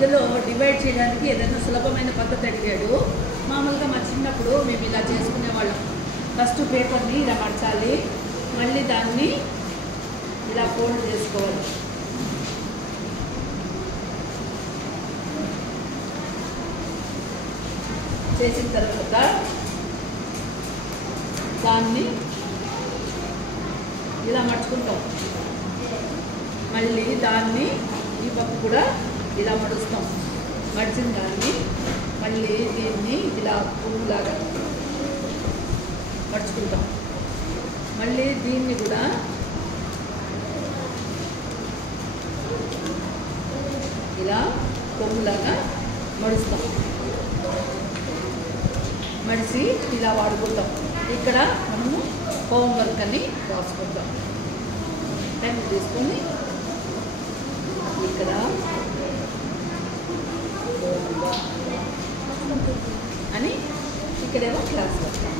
మధ్యలో డివైడ్ చేయడానికి ఏదైనా సులభమైన పద్ధతి అడిగాడు. మామూలుగా మా చిన్నప్పుడు మేము ఇలా చేసుకునేవాళ్ళం. ఫస్ట్ పేపర్ని ఇలా మడచాలి, మళ్ళీ దాన్ని ఇలా ఫోల్డ్ చేసుకోవాలి. చేసిన తర్వాత దాన్ని ఇలా మడుచుకుంటాం. మళ్ళీ దాన్ని ఈ పక్క కూడా ఇలా మడుస్తాం. మడిచిన దాన్ని మళ్ళీ దీన్ని ఇలా పువ్వులాగా మడుచుకుంటాం. మళ్ళీ దీన్ని కూడా ఇలా పువ్వులాగా మడుస్తాం. మడిసి ఇలా వాడుకుంటాం. ఇక్కడ మనము హోంవర్క్ అని రాసుకుంటాం. పెన్ తీసుకొని ఇక్కడ అని ఇక్కడేమో క్లాస్ పెడతాం.